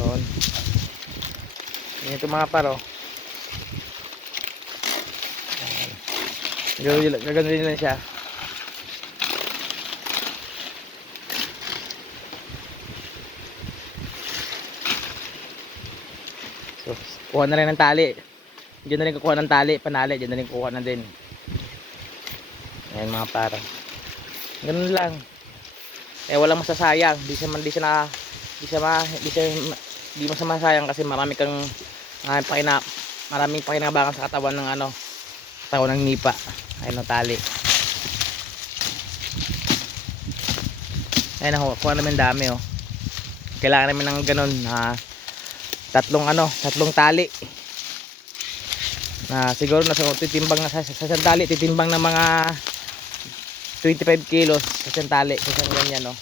Yun. Ito mga paro. Gagano din lang siya. So, kuha na rin ng tali. Diyan na rin kukuha ng tali, panali. Diyan na rin kukuha na din. Ayan mga paro. Ganun lang. Walang masasayang. Di mo masayang kasi maraming pakinabangan sa katawan ng katawan ng nipa. Ayun ang tali. Ayun ang kuha namin dami oh. Kailangan namin ng ganun tatlong tali. Na siguro titimbang na sa isang tali, titimbang na mga 25 kilos sa isang tali, sa isang ganyan no.